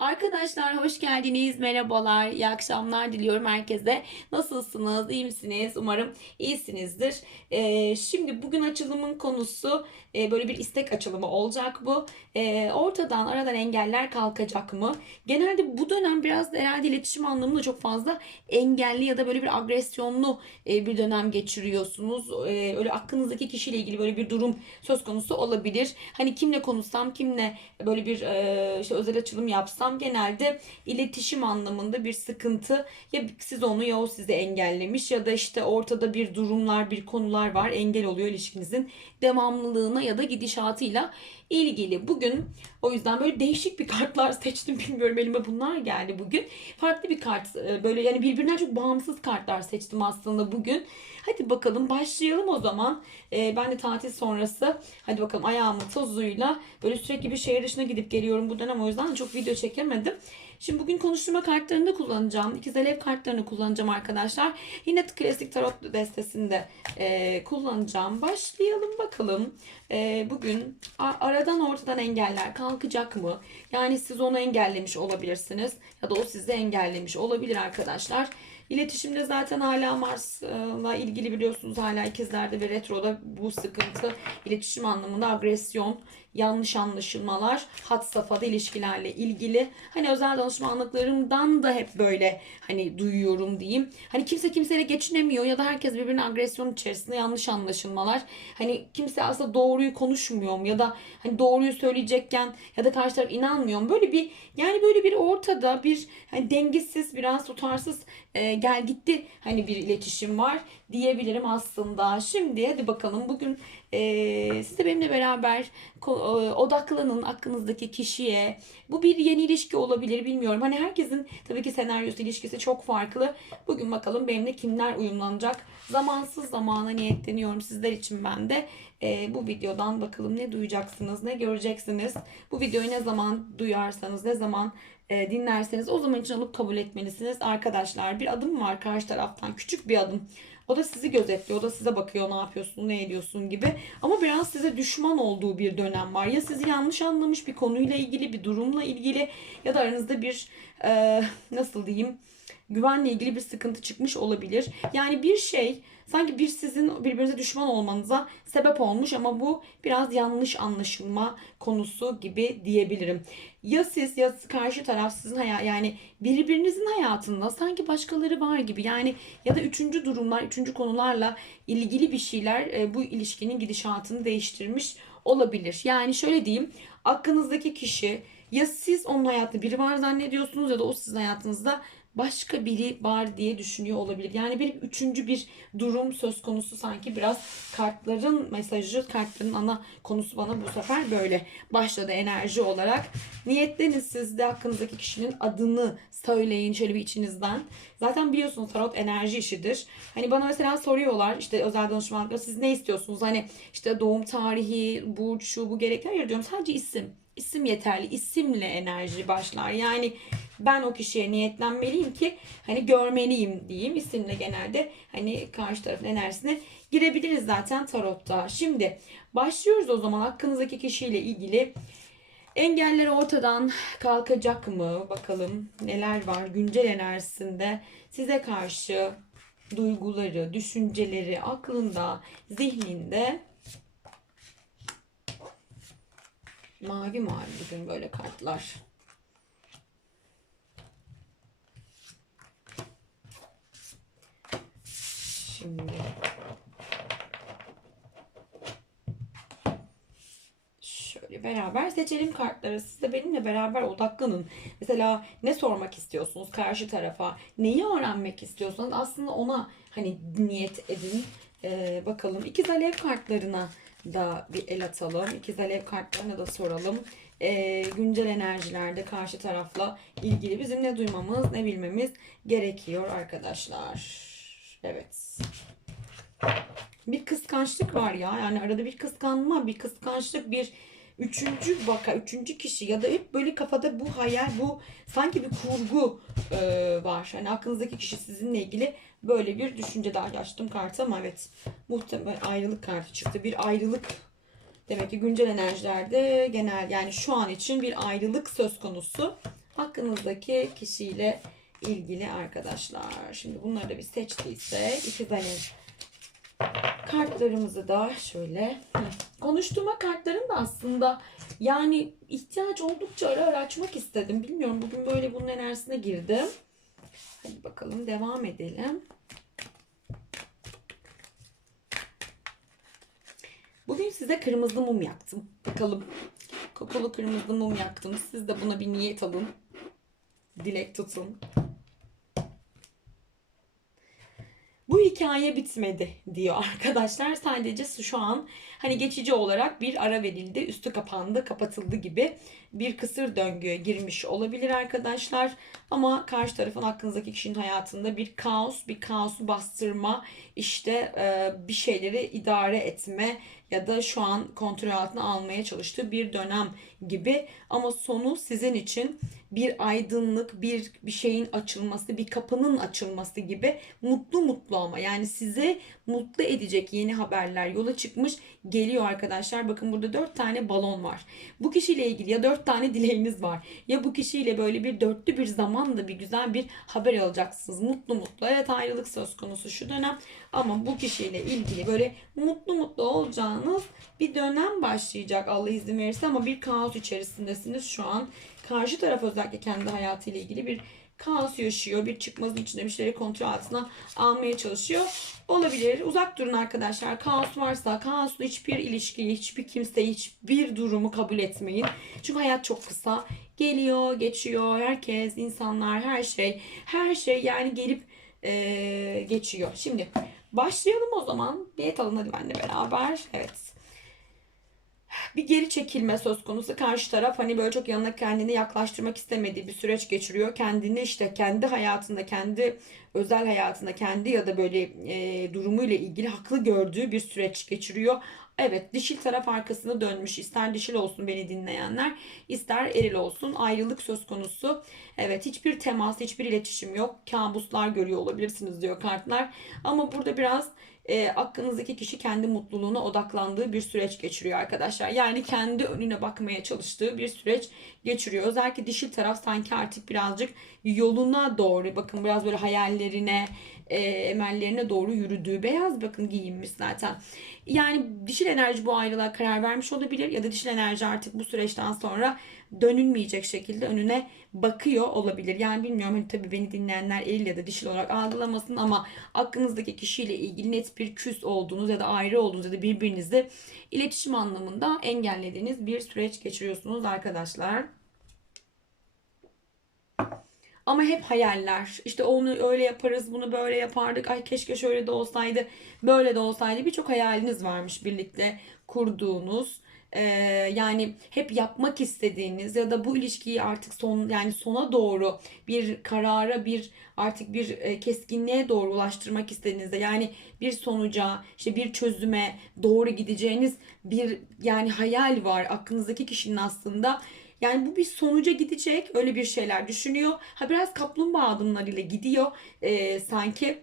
Arkadaşlar hoş geldiniz. Merhabalar. iyi akşamlar diliyorum herkese. Nasılsınız? iyi misiniz? Umarım iyisinizdir. Ee, şimdi bugün açılımın konusu e, böyle bir istek açılımı olacak bu. Ee, ortadan aradan engeller kalkacak mı? Genelde bu dönem biraz herhalde iletişim anlamında çok fazla engelli ya da böyle bir agresyonlu e, bir dönem geçiriyorsunuz. Ee, öyle aklınızdaki kişiyle ilgili böyle bir durum söz konusu olabilir. Hani kimle konuşsam, kimle böyle bir e, işte özel açılım yapsam genelde iletişim anlamında bir sıkıntı. Ya siz onu ya o sizi engellemiş ya da işte ortada bir durumlar, bir konular var engel oluyor ilişkinizin devamlılığına ya da gidişatıyla ilgili. Bugün o yüzden böyle değişik bir kartlar seçtim. Bilmiyorum elime bunlar geldi bugün. Farklı bir kart e, böyle yani birbirinden çok bağımsız kartlar seçtim aslında bugün. Hadi bakalım başlayalım o zaman. E, ben de tatil sonrası hadi bakalım ayağımın tozuyla böyle sürekli bir şehir dışına gidip geliyorum bu dönem o yüzden çok video çekemedim. Şimdi bugün konuşturma kartlarını da kullanacağım. İkiz alev kartlarını kullanacağım arkadaşlar. Yine klasik tarot destesinde e, kullanacağım. Başlayalım bakalım. E, bugün aradan ortadan engeller kalkacak mı? Yani siz onu engellemiş olabilirsiniz. Ya da o sizi engellemiş olabilir arkadaşlar. İletişimde zaten hala Mars'la ilgili biliyorsunuz hala ikizlerde ve retroda bu sıkıntı iletişim anlamında agresyon, yanlış anlaşılmalar, hat safhada ilişkilerle ilgili. Hani özel danışmanlıklarımdan da hep böyle hani duyuyorum diyeyim. Hani kimse kimseyle geçinemiyor ya da herkes birbirine agresyon içerisinde yanlış anlaşılmalar. Hani kimse aslında doğruyu konuşmuyor mu ya da hani doğruyu söyleyecekken ya da karşı taraf inanmıyor mu? Böyle bir yani böyle bir ortada bir hani dengesiz biraz tutarsız e, gel gitti hani bir iletişim var diyebilirim aslında. Şimdi hadi bakalım bugün e, siz de benimle beraber e, odaklanın aklınızdaki kişiye. Bu bir yeni ilişki olabilir bilmiyorum. Hani herkesin tabii ki senaryosu ilişkisi çok farklı. Bugün bakalım benimle kimler uyumlanacak. Zamansız zamana niyetleniyorum sizler için ben de. E, bu videodan bakalım ne duyacaksınız, ne göreceksiniz. Bu videoyu ne zaman duyarsanız, ne zaman e, dinlerseniz o zaman için alıp kabul etmelisiniz. Arkadaşlar bir adım var karşı taraftan. Küçük bir adım. O da sizi gözetliyor. O da size bakıyor ne yapıyorsun, ne ediyorsun gibi. Ama biraz size düşman olduğu bir dönem var. Ya sizi yanlış anlamış bir konuyla ilgili, bir durumla ilgili ya da aranızda bir e, nasıl diyeyim güvenle ilgili bir sıkıntı çıkmış olabilir. Yani bir şey sanki bir sizin birbirinize düşman olmanıza sebep olmuş ama bu biraz yanlış anlaşılma konusu gibi diyebilirim. Ya siz ya karşı taraf sizin hayat yani birbirinizin hayatında sanki başkaları var gibi yani ya da üçüncü durumlar, üçüncü konularla ilgili bir şeyler e, bu ilişkinin gidişatını değiştirmiş olabilir. Yani şöyle diyeyim aklınızdaki kişi ya siz onun hayatında biri var zannediyorsunuz ya da o sizin hayatınızda başka biri var diye düşünüyor olabilir. Yani bir üçüncü bir durum söz konusu sanki biraz kartların mesajı, kartların ana konusu bana bu sefer böyle başladı enerji olarak. Niyetleniz siz de hakkınızdaki kişinin adını söyleyin şöyle bir içinizden. Zaten biliyorsunuz tarot enerji işidir. Hani bana mesela soruyorlar işte özel danışmanlıkta siz ne istiyorsunuz? Hani işte doğum tarihi, burç, şu bu gerekli. Hayır diyorum sadece isim. İsim yeterli. İsimle enerji başlar. Yani ben o kişiye niyetlenmeliyim ki hani görmeliyim diyeyim. İsimle genelde hani karşı tarafın enerjisine girebiliriz zaten tarotta. Şimdi başlıyoruz o zaman hakkınızdaki kişiyle ilgili engeller ortadan kalkacak mı? Bakalım neler var güncel enerjisinde size karşı duyguları, düşünceleri aklında, zihninde mavi mavi bugün böyle kartlar. Şimdi şöyle beraber seçelim kartları. Siz de benimle beraber odaklanın. Mesela ne sormak istiyorsunuz karşı tarafa? Neyi öğrenmek istiyorsanız aslında ona hani niyet edin. Ee, bakalım ikiz alev kartlarına da bir el atalım. İkiz alev kartlarına da soralım. Ee, güncel enerjilerde karşı tarafla ilgili bizim ne duymamız ne bilmemiz gerekiyor arkadaşlar. Evet. Bir kıskançlık var ya. Yani arada bir kıskanma, bir kıskançlık, bir üçüncü vaka, üçüncü kişi ya da hep böyle kafada bu hayal, bu sanki bir kurgu e, var. Hani aklınızdaki kişi sizinle ilgili böyle bir düşünce daha açtım kartı ama evet muhtemelen ayrılık kartı çıktı. Bir ayrılık demek ki güncel enerjilerde genel yani şu an için bir ayrılık söz konusu. hakkınızdaki kişiyle ilgili arkadaşlar. Şimdi bunları da bir seçtiyse ikizler kartlarımızı da şöyle konuşturma kartlarım da aslında yani ihtiyaç oldukça ara ara açmak istedim. Bilmiyorum bugün böyle bunun enerjisine girdim. Hadi bakalım devam edelim. Bugün size kırmızı mum yaktım. Bakalım. Kokulu kırmızı mum yaktım. Siz de buna bir niyet alın. Dilek tutun. Bu hikaye bitmedi diyor arkadaşlar. Sadece şu an hani geçici olarak bir ara verildi. Üstü kapandı, kapatıldı gibi bir kısır döngüye girmiş olabilir arkadaşlar. Ama karşı tarafın hakkınızdaki kişinin hayatında bir kaos, bir kaosu bastırma, işte bir şeyleri idare etme ya da şu an kontrol altına almaya çalıştığı bir dönem gibi. Ama sonu sizin için bir aydınlık, bir bir şeyin açılması, bir kapının açılması gibi mutlu mutlu ama yani size mutlu edecek yeni haberler yola çıkmış geliyor arkadaşlar. Bakın burada dört tane balon var. Bu kişiyle ilgili ya dört tane dileğiniz var. Ya bu kişiyle böyle bir dörtlü bir zamanda bir güzel bir haber alacaksınız. Mutlu mutlu. Evet ayrılık söz konusu şu dönem. Ama bu kişiyle ilgili böyle mutlu mutlu olacağınız bir dönem başlayacak Allah izin verirse ama bir kaos içerisindesiniz şu an. Karşı taraf özellikle kendi hayatıyla ilgili bir kaos yaşıyor. Bir çıkmazın içinde bir şeyleri kontrol altına almaya çalışıyor. Olabilir. Uzak durun arkadaşlar. Kaos varsa kaoslu hiçbir ilişkiyi, hiçbir kimseyi, hiçbir durumu kabul etmeyin. Çünkü hayat çok kısa. Geliyor, geçiyor. Herkes, insanlar, her şey. Her şey yani gelip eee, geçiyor. Şimdi başlayalım o zaman. Niyet alın hadi benimle beraber. Evet bir geri çekilme söz konusu. Karşı taraf hani böyle çok yanına kendini yaklaştırmak istemediği bir süreç geçiriyor. Kendini işte kendi hayatında, kendi özel hayatında, kendi ya da böyle e, durumuyla ilgili haklı gördüğü bir süreç geçiriyor. Evet dişil taraf arkasını dönmüş. İster dişil olsun beni dinleyenler, ister eril olsun. Ayrılık söz konusu. Evet hiçbir temas, hiçbir iletişim yok. Kabuslar görüyor olabilirsiniz diyor kartlar. Ama burada biraz e, aklınızdaki kişi kendi mutluluğuna odaklandığı bir süreç geçiriyor arkadaşlar. Yani kendi önüne bakmaya çalıştığı bir süreç geçiriyor. Özellikle dişil taraf sanki artık birazcık yoluna doğru bakın biraz böyle hayallerine, e, emellerine doğru yürüdüğü beyaz bakın giyinmiş zaten. Yani dişil enerji bu ayrılığa karar vermiş olabilir ya da dişil enerji artık bu süreçten sonra dönülmeyecek şekilde önüne bakıyor olabilir. Yani bilmiyorum hani tabii beni dinleyenler eril ya da dişil olarak algılamasın ama aklınızdaki kişiyle ilgili net bir küs olduğunuz ya da ayrı olduğunuz ya da birbirinizle iletişim anlamında engellediğiniz bir süreç geçiriyorsunuz arkadaşlar. Ama hep hayaller. İşte onu öyle yaparız, bunu böyle yapardık. Ay keşke şöyle de olsaydı, böyle de olsaydı. Birçok hayaliniz varmış birlikte kurduğunuz. Ee, yani hep yapmak istediğiniz ya da bu ilişkiyi artık son yani sona doğru bir karara bir artık bir e, keskinliğe doğru ulaştırmak istediğinizde yani bir sonuca işte bir çözüme doğru gideceğiniz bir yani hayal var aklınızdaki kişinin aslında yani bu bir sonuca gidecek. Öyle bir şeyler düşünüyor. Ha biraz kaplumbağa adımlarıyla gidiyor. Ee, sanki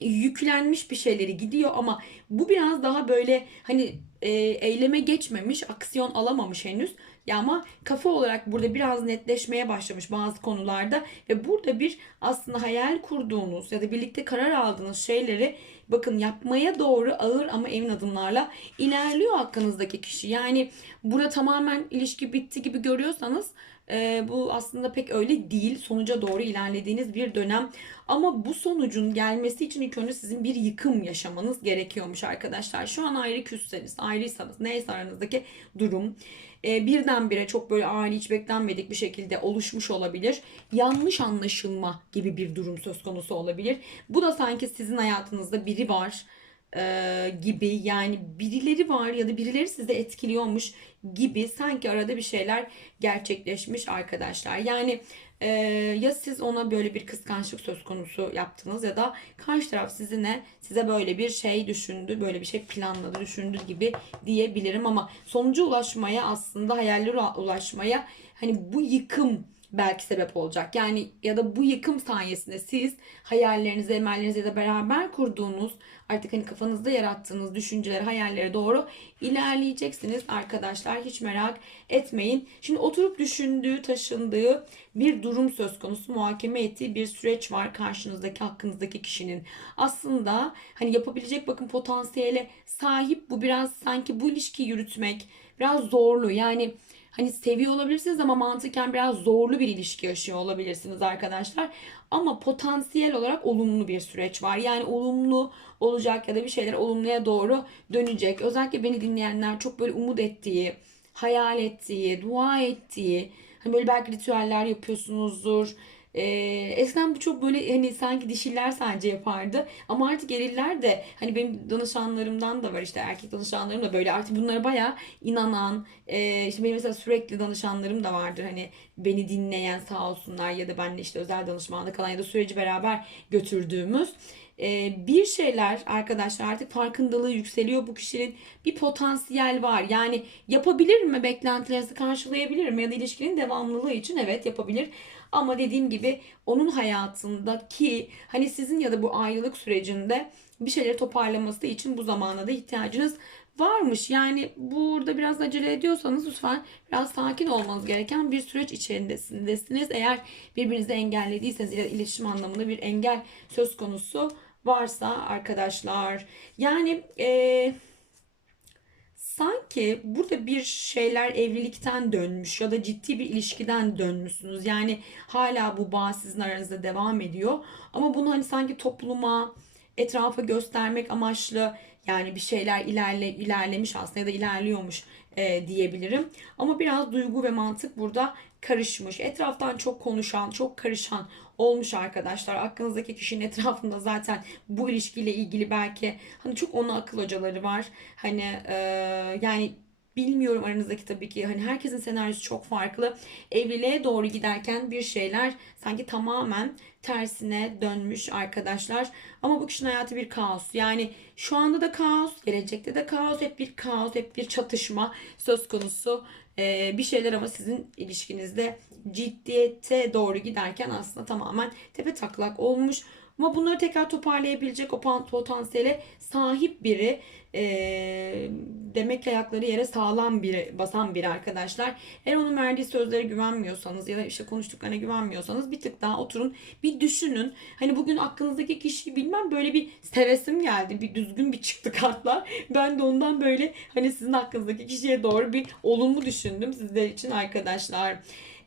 yüklenmiş bir şeyleri gidiyor ama bu biraz daha böyle hani e, eyleme geçmemiş, aksiyon alamamış henüz. Ya ama kafa olarak burada biraz netleşmeye başlamış bazı konularda ve burada bir aslında hayal kurduğunuz ya da birlikte karar aldığınız şeyleri bakın yapmaya doğru ağır ama emin adımlarla ilerliyor hakkınızdaki kişi. Yani burada tamamen ilişki bitti gibi görüyorsanız e, bu aslında pek öyle değil. Sonuca doğru ilerlediğiniz bir dönem. Ama bu sonucun gelmesi için ilk önce sizin bir yıkım yaşamanız gerekiyormuş arkadaşlar. Şu an ayrı küsseniz, ayrıysanız neyse aranızdaki durum e, birdenbire çok böyle ani hiç beklenmedik bir şekilde oluşmuş olabilir. Yanlış anlaşılma gibi bir durum söz konusu olabilir. Bu da sanki sizin hayatınızda biri var e, gibi yani birileri var ya da birileri sizi etkiliyormuş gibi sanki arada bir şeyler gerçekleşmiş arkadaşlar. Yani e, ya siz ona böyle bir kıskançlık söz konusu yaptınız ya da karşı taraf sizinle size böyle bir şey düşündü, böyle bir şey planladı, düşündü gibi diyebilirim ama sonuca ulaşmaya aslında hayallere ulaşmaya hani bu yıkım belki sebep olacak. Yani ya da bu yıkım sayesinde siz hayallerinizi, emellerinizi da beraber kurduğunuz artık hani kafanızda yarattığınız düşünceler, hayallere doğru ilerleyeceksiniz arkadaşlar. Hiç merak etmeyin. Şimdi oturup düşündüğü, taşındığı bir durum söz konusu. Muhakeme ettiği bir süreç var karşınızdaki, hakkınızdaki kişinin. Aslında hani yapabilecek bakın potansiyele sahip bu biraz sanki bu ilişkiyi yürütmek biraz zorlu. Yani Hani seviyor olabilirsiniz ama mantıken biraz zorlu bir ilişki yaşıyor olabilirsiniz arkadaşlar. Ama potansiyel olarak olumlu bir süreç var. Yani olumlu olacak ya da bir şeyler olumluya doğru dönecek. Özellikle beni dinleyenler çok böyle umut ettiği, hayal ettiği, dua ettiği, hani böyle belki ritüeller yapıyorsunuzdur ee, eskiden bu çok böyle hani sanki dişiler sadece yapardı. Ama artık eriller de hani benim danışanlarımdan da var işte erkek danışanlarım da böyle. Artık bunlara baya inanan e, işte benim mesela sürekli danışanlarım da vardır. Hani beni dinleyen sağ olsunlar ya da benle işte özel danışmanlık kalan ya da süreci beraber götürdüğümüz. e, bir şeyler arkadaşlar artık farkındalığı yükseliyor bu kişinin. Bir potansiyel var. Yani yapabilir mi? Beklentilerinizi karşılayabilir mi? Ya da ilişkinin devamlılığı için evet yapabilir. Ama dediğim gibi onun hayatındaki hani sizin ya da bu ayrılık sürecinde bir şeyleri toparlaması için bu zamana da ihtiyacınız varmış. Yani burada biraz acele ediyorsanız lütfen biraz sakin olmanız gereken bir süreç içerisindesiniz. Eğer birbirinizi engellediyseniz iletişim anlamında bir engel söz konusu varsa arkadaşlar. Yani eee sanki burada bir şeyler evlilikten dönmüş ya da ciddi bir ilişkiden dönmüşsünüz. Yani hala bu bağ sizin aranızda devam ediyor. Ama bunu hani sanki topluma, etrafa göstermek amaçlı yani bir şeyler ilerle, ilerlemiş aslında ya da ilerliyormuş e, diyebilirim. Ama biraz duygu ve mantık burada karışmış. Etraftan çok konuşan, çok karışan olmuş arkadaşlar. Aklınızdaki kişinin etrafında zaten bu ilişkiyle ilgili belki hani çok ona akıl hocaları var. Hani e, yani bilmiyorum aranızdaki tabii ki hani herkesin senaryosu çok farklı. Evliliğe doğru giderken bir şeyler sanki tamamen tersine dönmüş arkadaşlar. Ama bu kişinin hayatı bir kaos. Yani şu anda da kaos, gelecekte de kaos, hep bir kaos, hep bir çatışma söz konusu. Ee, bir şeyler ama sizin ilişkinizde ciddiyete doğru giderken aslında tamamen tepe taklak olmuş. Ama bunları tekrar toparlayabilecek o potansiyele sahip biri e, demek ki ayakları yere sağlam biri, basan biri arkadaşlar. Eğer onun verdiği sözlere güvenmiyorsanız ya da işte konuştuklarına güvenmiyorsanız bir tık daha oturun bir düşünün. Hani bugün aklınızdaki kişiyi bilmem böyle bir sevesim geldi. Bir düzgün bir çıktı kartlar. Ben de ondan böyle hani sizin hakkınızdaki kişiye doğru bir olumlu düşündüm sizler için arkadaşlar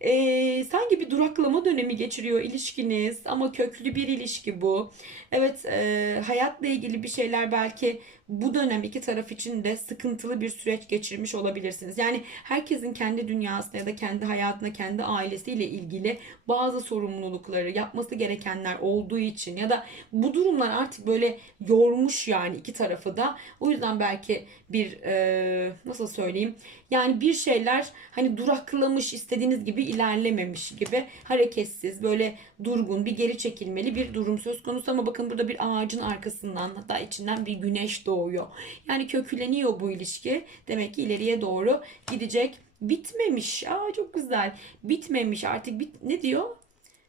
e, sanki bir duraklama dönemi geçiriyor ilişkiniz ama köklü bir ilişki bu. Evet e, hayatla ilgili bir şeyler belki bu dönem iki taraf için de sıkıntılı bir süreç geçirmiş olabilirsiniz. Yani herkesin kendi dünyasında ya da kendi hayatına, kendi ailesiyle ilgili bazı sorumlulukları, yapması gerekenler olduğu için ya da bu durumlar artık böyle yormuş yani iki tarafı da. O yüzden belki bir e, nasıl söyleyeyim yani bir şeyler hani duraklamış istediğiniz gibi ilerlememiş gibi hareketsiz böyle durgun bir geri çekilmeli bir durum söz konusu ama bakın burada bir ağacın arkasından hatta içinden bir güneş doğuyor. Yani köküleniyor bu ilişki. Demek ki ileriye doğru gidecek. Bitmemiş. Aa çok güzel. Bitmemiş artık bit ne diyor?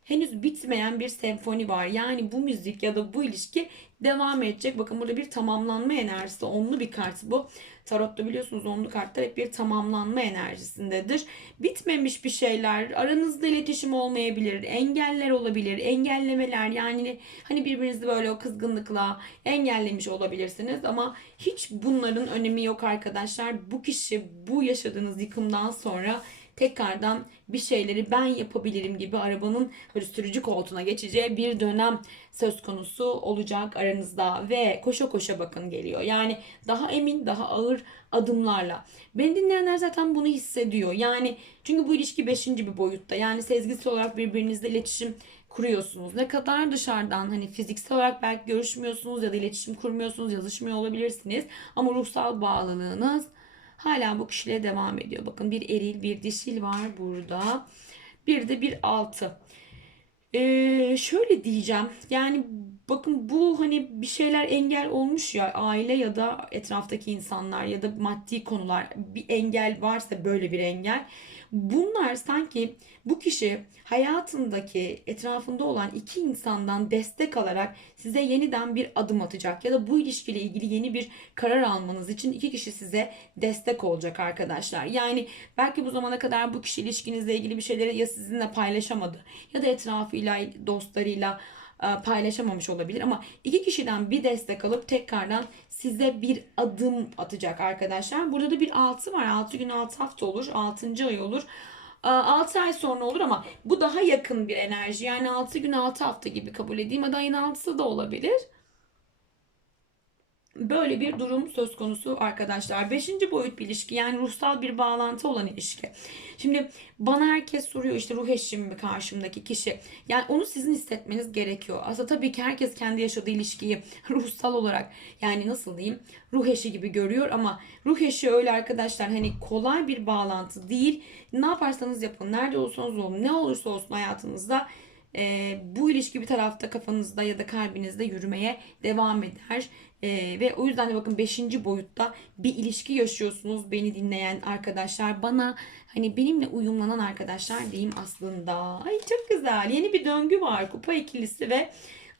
Henüz bitmeyen bir senfoni var. Yani bu müzik ya da bu ilişki devam edecek. Bakın burada bir tamamlanma enerjisi. Onlu bir kart bu. Tarotta biliyorsunuz onlu kartlar hep bir tamamlanma enerjisindedir. Bitmemiş bir şeyler, aranızda iletişim olmayabilir, engeller olabilir, engellemeler yani hani birbirinizi böyle o kızgınlıkla engellemiş olabilirsiniz ama hiç bunların önemi yok arkadaşlar. Bu kişi bu yaşadığınız yıkımdan sonra tekrardan bir şeyleri ben yapabilirim gibi arabanın böyle sürücü koltuğuna geçeceği bir dönem söz konusu olacak aranızda ve koşa koşa bakın geliyor. Yani daha emin, daha ağır adımlarla. Beni dinleyenler zaten bunu hissediyor. Yani çünkü bu ilişki beşinci bir boyutta. Yani sezgisel olarak birbirinizle iletişim kuruyorsunuz. Ne kadar dışarıdan hani fiziksel olarak belki görüşmüyorsunuz ya da iletişim kurmuyorsunuz, yazışmıyor olabilirsiniz. Ama ruhsal bağlılığınız hala bu kişiliğe devam ediyor. Bakın bir eril bir dişil var burada. Bir de bir altı. Ee, şöyle diyeceğim. Yani bakın bu hani bir şeyler engel olmuş ya aile ya da etraftaki insanlar ya da maddi konular bir engel varsa böyle bir engel bunlar sanki bu kişi hayatındaki etrafında olan iki insandan destek alarak size yeniden bir adım atacak ya da bu ilişkiyle ilgili yeni bir karar almanız için iki kişi size destek olacak arkadaşlar. Yani belki bu zamana kadar bu kişi ilişkinizle ilgili bir şeyleri ya sizinle paylaşamadı ya da etrafıyla, dostlarıyla e, paylaşamamış olabilir ama iki kişiden bir destek alıp tekrardan size bir adım atacak arkadaşlar. Burada da bir 6 var. 6 gün 6 hafta olur. 6. ay olur. 6 ay sonra olur ama bu daha yakın bir enerji. Yani 6 gün 6 hafta gibi kabul edeyim. Ya da ayın 6'sı da olabilir. Böyle bir durum söz konusu arkadaşlar. Beşinci boyut bir ilişki yani ruhsal bir bağlantı olan ilişki. Şimdi bana herkes soruyor işte ruh eşim mi karşımdaki kişi. Yani onu sizin hissetmeniz gerekiyor. Aslında tabii ki herkes kendi yaşadığı ilişkiyi ruhsal olarak yani nasıl diyeyim ruh eşi gibi görüyor ama ruh eşi öyle arkadaşlar hani kolay bir bağlantı değil. Ne yaparsanız yapın nerede olursanız olun ne olursa olsun hayatınızda e, bu ilişki bir tarafta kafanızda ya da kalbinizde yürümeye devam eder. E, ve o yüzden de bakın 5. boyutta bir ilişki yaşıyorsunuz beni dinleyen arkadaşlar. Bana hani benimle uyumlanan arkadaşlar diyeyim aslında. Ay çok güzel. Yeni bir döngü var. Kupa ikilisi ve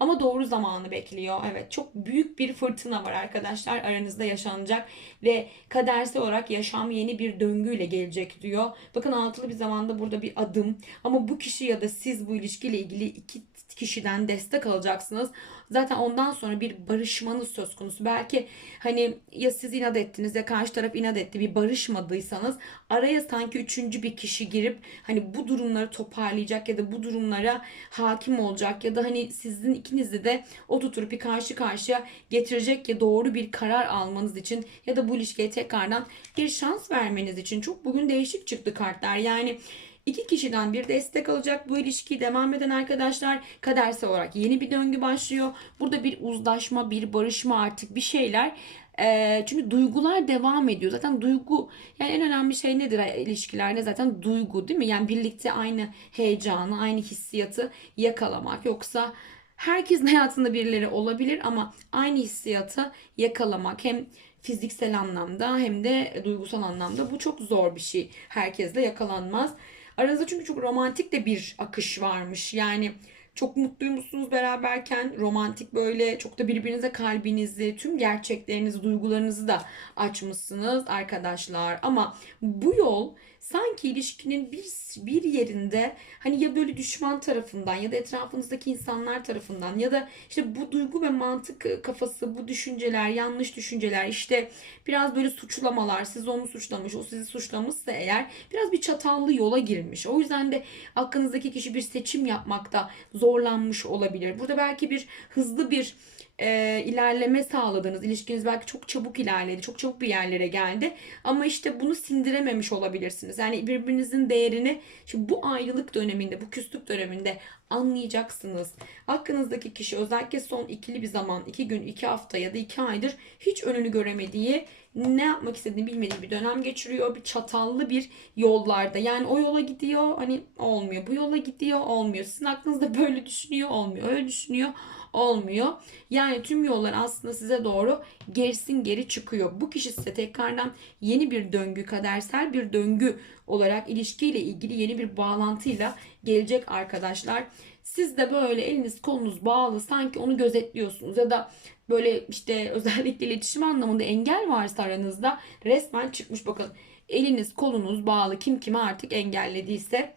ama doğru zamanı bekliyor. Evet çok büyük bir fırtına var arkadaşlar aranızda yaşanacak ve kadersel olarak yaşam yeni bir döngüyle gelecek diyor. Bakın altılı bir zamanda burada bir adım ama bu kişi ya da siz bu ilişkiyle ilgili iki kişiden destek alacaksınız. Zaten ondan sonra bir barışmanız söz konusu. Belki hani ya siz inat ettiniz ya karşı taraf inat etti bir barışmadıysanız araya sanki üçüncü bir kişi girip hani bu durumları toparlayacak ya da bu durumlara hakim olacak ya da hani sizin ikinizi de oturtup bir karşı karşıya getirecek ya doğru bir karar almanız için ya da bu ilişkiye tekrardan bir şans vermeniz için çok bugün değişik çıktı kartlar. Yani İki kişiden bir destek alacak bu ilişkiyi devam eden arkadaşlar kadersel olarak yeni bir döngü başlıyor. Burada bir uzlaşma, bir barışma artık bir şeyler. E, çünkü duygular devam ediyor. Zaten duygu yani en önemli şey nedir ilişkilerde zaten duygu değil mi? Yani birlikte aynı heyecanı, aynı hissiyatı yakalamak. Yoksa herkesin hayatında birileri olabilir ama aynı hissiyatı yakalamak hem fiziksel anlamda hem de duygusal anlamda bu çok zor bir şey. Herkesle yakalanmaz. Aranızda çünkü çok romantik de bir akış varmış. Yani çok mutluymuşsunuz beraberken romantik böyle çok da birbirinize kalbinizi, tüm gerçeklerinizi, duygularınızı da açmışsınız arkadaşlar. Ama bu yol sanki ilişkinin bir bir yerinde hani ya böyle düşman tarafından ya da etrafınızdaki insanlar tarafından ya da işte bu duygu ve mantık kafası, bu düşünceler, yanlış düşünceler, işte biraz böyle suçlamalar, siz onu suçlamış, o sizi suçlamışsa eğer biraz bir çatallı yola girmiş. O yüzden de aklınızdaki kişi bir seçim yapmakta zorlanmış olabilir. Burada belki bir hızlı bir e, ilerleme sağladınız. İlişkiniz belki çok çabuk ilerledi. Çok çabuk bir yerlere geldi. Ama işte bunu sindirememiş olabilirsiniz. Yani birbirinizin değerini şimdi bu ayrılık döneminde, bu küslük döneminde anlayacaksınız. Hakkınızdaki kişi özellikle son ikili bir zaman, iki gün, iki hafta ya da iki aydır hiç önünü göremediği, ne yapmak istediğini bilmediği bir dönem geçiriyor. Bir çatallı bir yollarda. Yani o yola gidiyor hani olmuyor. Bu yola gidiyor olmuyor. Sizin aklınızda böyle düşünüyor olmuyor. Öyle düşünüyor olmuyor. Yani tüm yollar aslında size doğru gerisin geri çıkıyor. Bu kişi size tekrardan yeni bir döngü, kadersel bir döngü olarak ilişkiyle ilgili yeni bir bağlantıyla gelecek arkadaşlar. Siz de böyle eliniz kolunuz bağlı sanki onu gözetliyorsunuz ya da böyle işte özellikle iletişim anlamında engel varsa aranızda resmen çıkmış bakın eliniz kolunuz bağlı kim kime artık engellediyse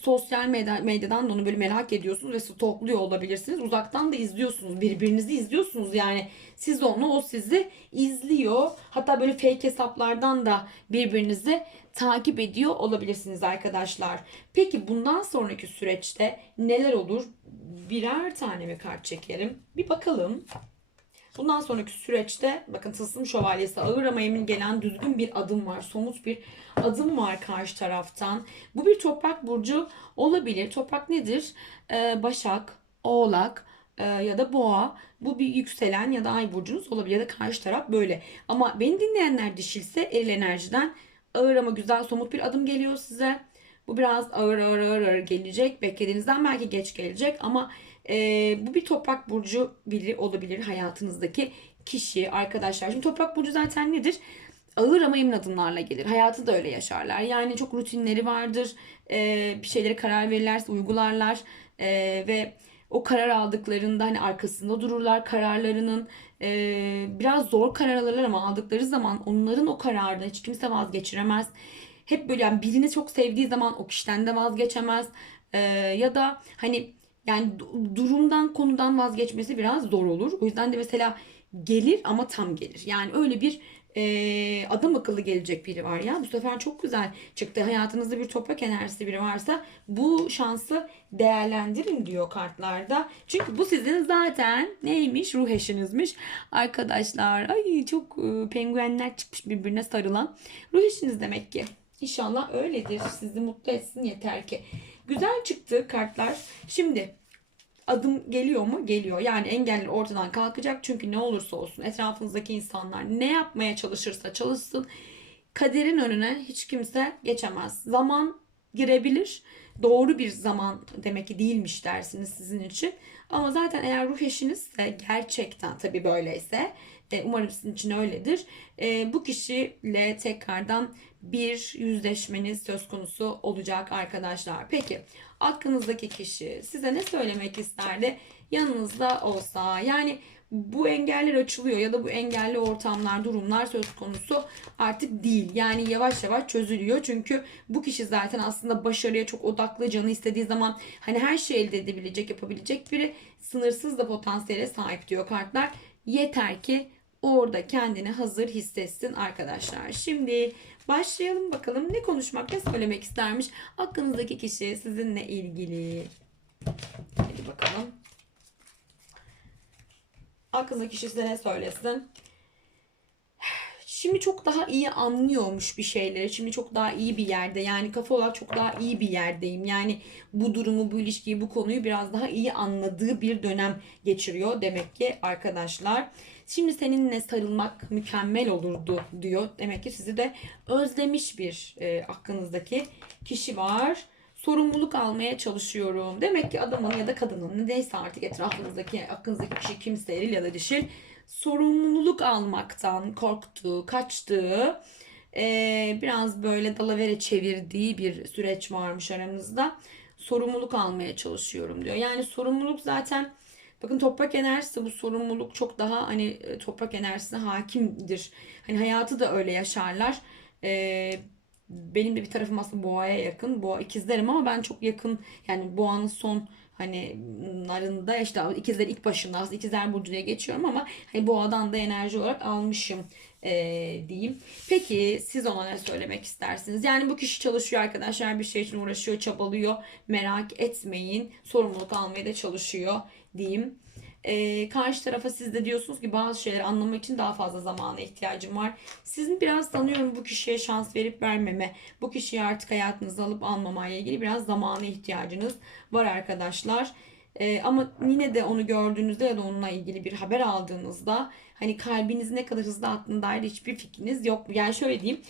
sosyal medyadan da onu böyle merak ediyorsunuz ve stokluyor olabilirsiniz. Uzaktan da izliyorsunuz. Birbirinizi izliyorsunuz. Yani siz onu o sizi izliyor. Hatta böyle fake hesaplardan da birbirinizi takip ediyor olabilirsiniz arkadaşlar. Peki bundan sonraki süreçte neler olur? Birer tane mi kart çekelim? Bir bakalım. Bundan sonraki süreçte bakın tılsım şövalyesi ağır ama emin gelen düzgün bir adım var. Somut bir adım var karşı taraftan. Bu bir toprak burcu olabilir. Toprak nedir? Ee, Başak, Oğlak, e, ya da boğa bu bir yükselen ya da ay burcunuz olabilir ya da karşı taraf böyle. Ama beni dinleyenler dişilse eril enerjiden ağır ama güzel somut bir adım geliyor size. Bu biraz ağır ağır ağır, ağır gelecek. Beklediğinizden belki geç gelecek ama e, bu bir toprak burcu biri olabilir hayatınızdaki kişi, arkadaşlar. Şimdi toprak burcu zaten nedir? ağır ama emin adımlarla gelir. Hayatı da öyle yaşarlar. Yani çok rutinleri vardır. Ee, bir şeylere karar verirlerse uygularlar. Ee, ve o karar aldıklarında hani arkasında dururlar kararlarının. Ee, biraz zor karar alırlar ama aldıkları zaman onların o kararını hiç kimse vazgeçiremez. Hep böyle yani birini çok sevdiği zaman o kişiden de vazgeçemez. Ee, ya da hani yani du- durumdan konudan vazgeçmesi biraz zor olur. O yüzden de mesela gelir ama tam gelir. Yani öyle bir e, adam akıllı gelecek biri var ya. Bu sefer çok güzel çıktı. Hayatınızda bir toprak enerjisi biri varsa bu şansı değerlendirin diyor kartlarda. Çünkü bu sizin zaten neymiş? Ruh eşinizmiş. Arkadaşlar ay çok e, penguenler çıkmış birbirine sarılan. Ruh eşiniz demek ki. İnşallah öyledir. Sizi mutlu etsin yeter ki. Güzel çıktı kartlar. Şimdi adım geliyor mu? Geliyor. Yani engeller ortadan kalkacak. Çünkü ne olursa olsun etrafınızdaki insanlar ne yapmaya çalışırsa çalışsın kaderin önüne hiç kimse geçemez. Zaman girebilir. Doğru bir zaman demek ki değilmiş dersiniz sizin için. Ama zaten eğer ruh eşinizse gerçekten tabii böyleyse e, umarım sizin için öyledir. E, bu kişiyle tekrardan bir yüzleşmeniz söz konusu olacak arkadaşlar. Peki aklınızdaki kişi size ne söylemek isterdi yanınızda olsa? Yani bu engeller açılıyor ya da bu engelli ortamlar, durumlar söz konusu artık değil. Yani yavaş yavaş çözülüyor. Çünkü bu kişi zaten aslında başarıya çok odaklı, canı istediği zaman hani her şeyi elde edebilecek, yapabilecek biri sınırsız da potansiyele sahip diyor kartlar. Yeter ki orada kendini hazır hissetsin arkadaşlar. Şimdi başlayalım bakalım ne konuşmak, ne söylemek istermiş aklınızdaki kişi sizinle ilgili. Hadi bakalım. Aklındaki kişi size ne söylesin? Şimdi çok daha iyi anlıyormuş bir şeyleri. Şimdi çok daha iyi bir yerde. Yani kafa olarak çok daha iyi bir yerdeyim. Yani bu durumu, bu ilişkiyi, bu konuyu biraz daha iyi anladığı bir dönem geçiriyor demek ki arkadaşlar. Şimdi seninle sarılmak mükemmel olurdu diyor. Demek ki sizi de özlemiş bir e, aklınızdaki kişi var. Sorumluluk almaya çalışıyorum. Demek ki adamın ya da kadının neyse artık etrafınızdaki aklınızdaki kişi kimse eril ya da dişil sorumluluk almaktan korktuğu, kaçtığı, e, biraz böyle dalavere çevirdiği bir süreç varmış aranızda. Sorumluluk almaya çalışıyorum diyor. Yani sorumluluk zaten bakın toprak enerjisi bu sorumluluk çok daha hani e, toprak enerjisine hakimdir. Hani hayatı da öyle yaşarlar. E, benim de bir tarafım aslında boğaya yakın. Boğa ikizlerim ama ben çok yakın yani boğanın son hani narında işte ikizler ilk başında aslında ikizler burcuya geçiyorum ama hani boğadan da enerji olarak almışım e, diyeyim. Peki siz ona ne söylemek istersiniz? Yani bu kişi çalışıyor arkadaşlar bir şey için uğraşıyor, çabalıyor. Merak etmeyin. Sorumluluk almaya da çalışıyor diyeyim. E, karşı tarafa siz de diyorsunuz ki bazı şeyleri anlamak için daha fazla zamana ihtiyacım var. Sizin biraz sanıyorum bu kişiye şans verip vermeme, bu kişiyi artık hayatınıza alıp almamaya ilgili biraz zamana ihtiyacınız var arkadaşlar. E, ama yine de onu gördüğünüzde ya da onunla ilgili bir haber aldığınızda hani kalbiniz ne kadar hızlı attığına dair hiçbir fikriniz yok. Yani şöyle diyeyim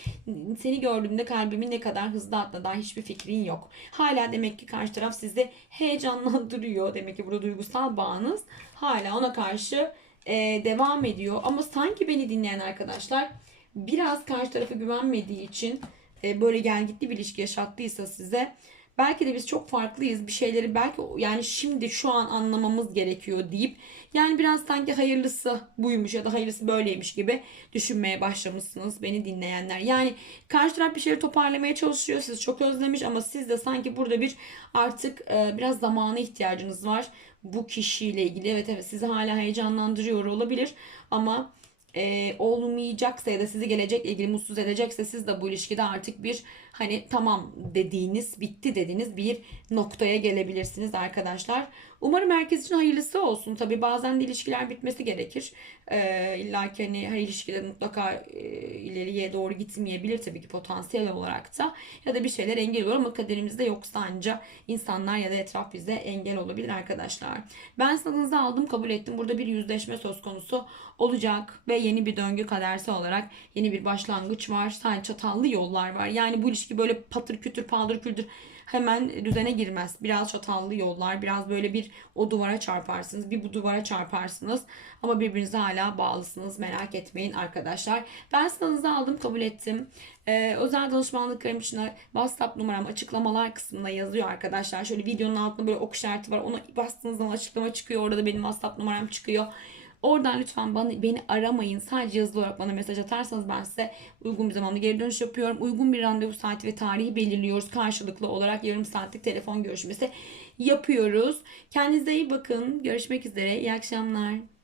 seni gördüğümde kalbimin ne kadar hızlı attığına dair hiçbir fikrin yok. Hala demek ki karşı taraf sizi heyecanlandırıyor. Demek ki burada duygusal bağınız hala ona karşı e, devam ediyor. Ama sanki beni dinleyen arkadaşlar biraz karşı tarafa güvenmediği için e, böyle gel gitti bir ilişki yaşattıysa size belki de biz çok farklıyız bir şeyleri belki yani şimdi şu an anlamamız gerekiyor deyip yani biraz sanki hayırlısı buymuş ya da hayırlısı böyleymiş gibi düşünmeye başlamışsınız beni dinleyenler. Yani karşı taraf bir şeyleri toparlamaya çalışıyor. Sizi çok özlemiş ama siz de sanki burada bir artık e, biraz zamana ihtiyacınız var bu kişiyle ilgili. Evet evet sizi hala heyecanlandırıyor olabilir ama e, olmayacaksa ya da sizi gelecekle ilgili mutsuz edecekse siz de bu ilişkide artık bir hani tamam dediğiniz bitti dediğiniz bir noktaya gelebilirsiniz arkadaşlar. Umarım herkes için hayırlısı olsun. Tabi bazen de ilişkiler bitmesi gerekir. Ee, İlla ki hani her ilişkide mutlaka e, ileriye doğru gitmeyebilir tabii ki potansiyel olarak da. Ya da bir şeyler engel olur ama kaderimizde yoksa anca insanlar ya da etraf bize engel olabilir arkadaşlar. Ben sanınızı aldım kabul ettim. Burada bir yüzleşme söz konusu olacak ve yeni bir döngü kadersel olarak yeni bir başlangıç var. Sadece çatallı yollar var. Yani bu ilişki böyle patır kütür paldır küldür hemen düzene girmez. Biraz çatallı yollar, biraz böyle bir o duvara çarparsınız, bir bu duvara çarparsınız. Ama birbirinize hala bağlısınız. Merak etmeyin arkadaşlar. Ben sınavınızı aldım, kabul ettim. Ee, özel danışmanlıklarım için WhatsApp numaram açıklamalar kısmında yazıyor arkadaşlar. Şöyle videonun altında böyle ok işareti var. Ona bastığınız zaman açıklama çıkıyor. Orada da benim WhatsApp numaram çıkıyor. Oradan lütfen bana, beni aramayın. Sadece yazılı olarak bana mesaj atarsanız ben size uygun bir zamanda geri dönüş yapıyorum. Uygun bir randevu saati ve tarihi belirliyoruz. Karşılıklı olarak yarım saatlik telefon görüşmesi yapıyoruz. Kendinize iyi bakın. Görüşmek üzere. İyi akşamlar.